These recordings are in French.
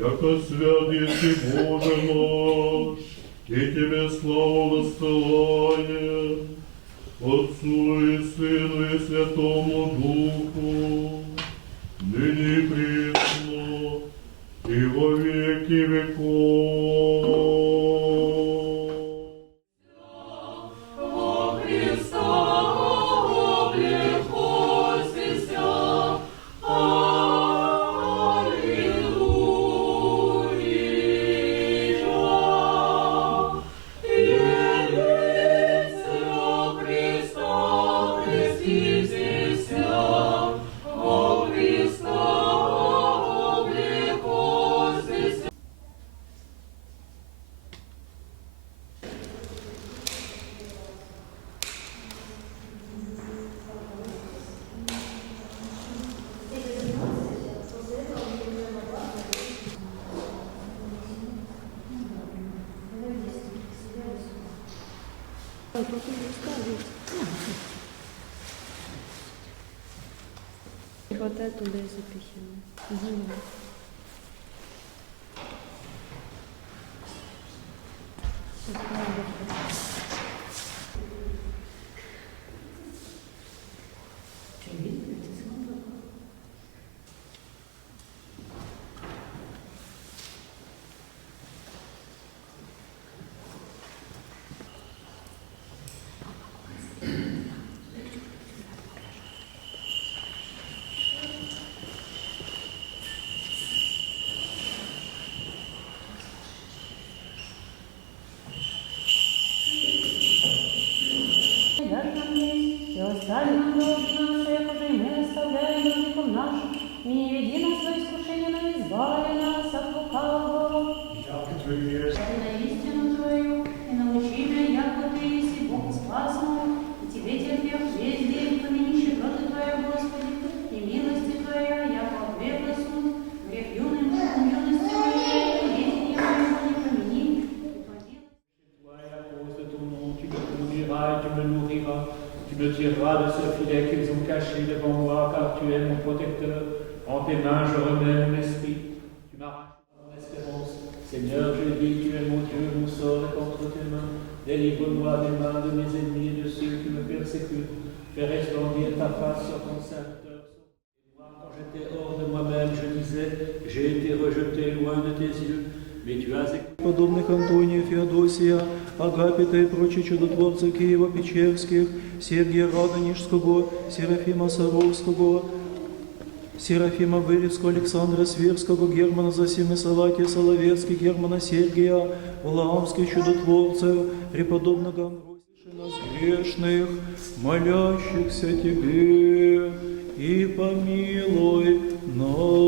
яко святый Ты, Боже наш, и Тебе славу воссылаем, Отцу и Сыну и Святому Духу, ныне и присно, и во веки веков. Вот это туда и запихиваем. Угу. Оставим должно все, коже мы оставляем должником нашим, и не веди нас во искушение, но избави нас от лукавого. На истину Твою, и научи меня, яко Ты еси Бог спас мой, и Тебе терпев весь день, помяни щедроты Твоя, Господи, и милости Твоя, яко грех рассуд, грех юным, юности моей, единение моего не помяни, Tu me tireras de ce filet qu'ils ont caché devant moi, car tu es mon protecteur. En tes mains, je remets mon esprit. Tu m'arraches mon espérance. Seigneur, je dis, tu es mon Dieu, mon sort est entre tes mains. Délivre-moi des mains de mes ennemis et de ceux qui me persécutent. Fais resplendir ta face sur ton serviteur. Et moi, quand j'étais hors de moi-même, je disais, j'ai été rejeté loin de tes yeux. Mais tu as écouté. Подобных Антония, Феодосия, Агапита и прочие чудотворцы Киева-Печерских, Сергия Радонежского, Серафима Саровского, Серафима Вырицкого, Александра Сверского, Германа Зосимы Салатия Соловецкий, Германа Сергия, Валаамских чудотворцев, преподобного Амвросия нас грешных, молящихся Тебе, и помилуй нас.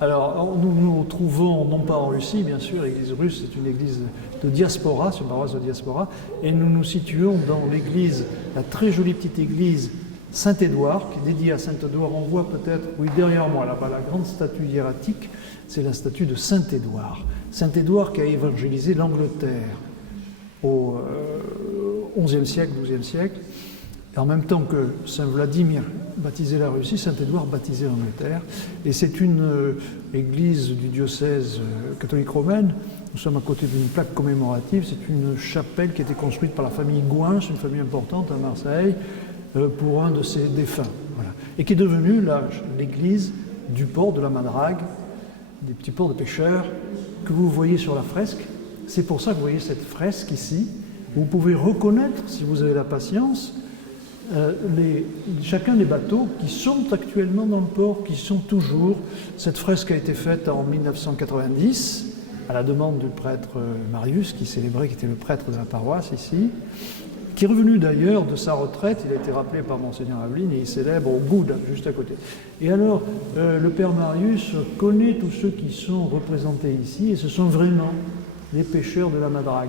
Alors, nous nous trouvons, non pas en Russie, bien sûr, l'église russe, c'est une église de diaspora, c'est une paroisse de diaspora, et nous nous situons dans l'église, la très jolie petite église Saint-Édouard, qui est dédiée à Saint-Édouard. On voit peut-être, oui, derrière moi, là-bas, la grande statue hiératique, c'est la statue de Saint-Édouard. Saint-Édouard qui a évangélisé l'Angleterre au XIe siècle, XIIe siècle. Et en même temps que Saint Vladimir baptisait la Russie, Saint-Édouard baptisait l'Angleterre. Et c'est une église du diocèse catholique romaine. Nous sommes à côté d'une plaque commémorative. C'est une chapelle qui a été construite par la famille Gouin, une famille importante à Marseille, pour un de ses défunts. Voilà. Et qui est devenue l'église du port de la Madrague, des petits ports de pêcheurs, que vous voyez sur la fresque. C'est pour ça que vous voyez cette fresque ici. Vous pouvez reconnaître, si vous avez la patience, chacun des bateaux qui sont actuellement dans le port, qui sont toujours. Cette fresque a été faite en 1990 à la demande du prêtre Marius, qui célébrait, qui était le prêtre de la paroisse ici, qui est revenu d'ailleurs de sa retraite. Il a été rappelé par Monseigneur Aveline et il célèbre au Goude, juste à côté. Et alors, le père Marius connaît tous ceux qui sont représentés ici, et ce sont vraiment les pêcheurs de la Madrague.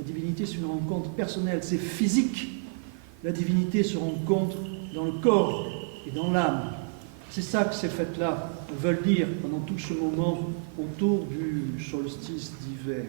La divinité, c'est une rencontre personnelle, c'est physique. La divinité se rencontre dans le corps et dans l'âme. C'est ça que ces fêtes-là veulent dire pendant tout ce moment autour du solstice d'hiver.